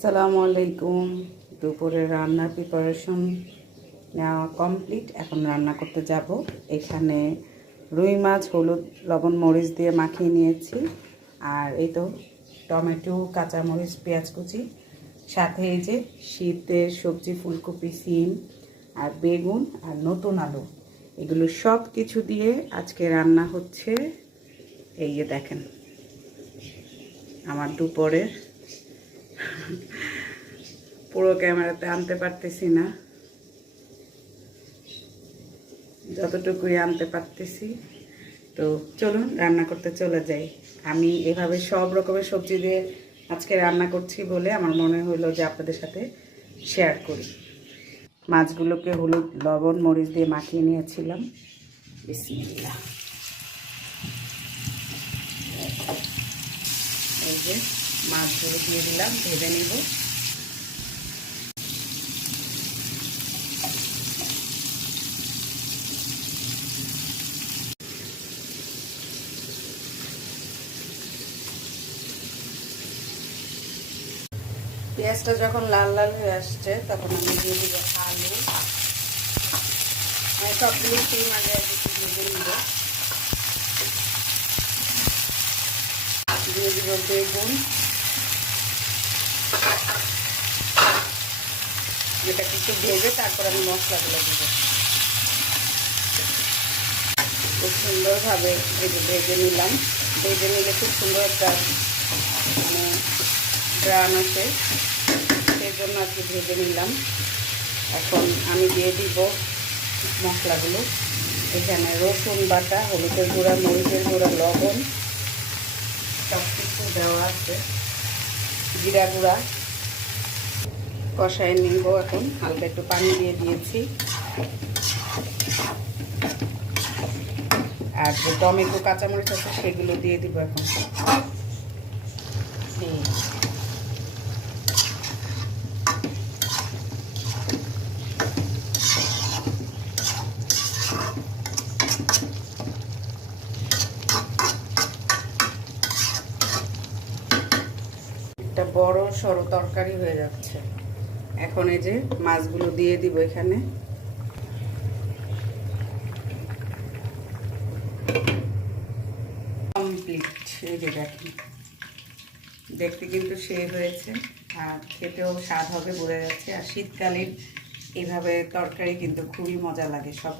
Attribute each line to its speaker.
Speaker 1: আসসালামু আলাইকুম। দুপুরে রান্নার প্রিপারেশন নেওয়া কমপ্লিট এখন রান্না করতে যাব। এখানে রুই মাছ, হলুদ, লবণ, মরিচ দিয়ে মাখিয়ে নিয়েছি। আর এই তো টমেটো, কাঁচামরিচ, পেঁয়াজ কুচি, সাথে এই যে শীতের সবজি, ফুলকপি, সিম, আর বেগুন, আর নতুন আলু। এগুলো সব কিছু দিয়ে আজকে রান্না হচ্ছে। এই যে দেখেন, আমার দুপুরের পুরো ক্যামেরাতে আনতে পারতেছি না। যতটুকুই আনতে পারতেছি। তো চলুন, রান্না করতে চলে যাই। আমি এভাবে সব রকমের সবজি দিয়ে আজকে রান্না করছি বলে আমার মনে হলো যে আপনাদের সাথে শেয়ার করি। মাছগুলোকে হলুদ, লবণ, মরিচ দিয়ে মাখিয়ে নিয়েছিলাম। বিসমিল্লাহ। এই যে মাছগুলো দিয়ে দিলাম, ভেজে নেব। পেঁয়াজটা যখন লাল লাল হয়ে আসছে, তখন আমি দিয়ে দিব আলু। সবগুলো সিম আগে ভেজে নিব। দিয়ে দিব বেগুন। যেটা কিছু ভেজে তারপর আমি মশলাগুলো দিব। খুব সুন্দরভাবে ভেজে নিলাম। ভেজে নিলে খুব সুন্দর একটা মানে গ্রান আসে। সেই জন্য আর কি ভেজে নিলাম। এখন আমি দিয়ে দিব মশলাগুলো। এখানে রসুন বাটা, হলুদের গুঁড়া, মরিচের গুঁড়া, লবণ সব কিছু দেওয়া আছে। জিরা গুঁড়া কষায় নিব এখন। হালকা একটু পানি দিয়ে দিয়েছি। আর যে টমেটো, কাঁচামরিচ আছে, সেগুলো দিয়ে দিব এখন। একটা বড় সরো তরকারি হয়ে যাচ্ছে। এখন এই যে মাছগুলো দিয়ে দিব এখানে। কমপ্লিট দেখেন। দেখতে কিন্তু সে হয়েছে, আর খেতেও স্বাদ হবে, বোঝা যাচ্ছে। আর শীতকালীন এইভাবে তরকারি কিন্তু খুবই মজা লাগে, সব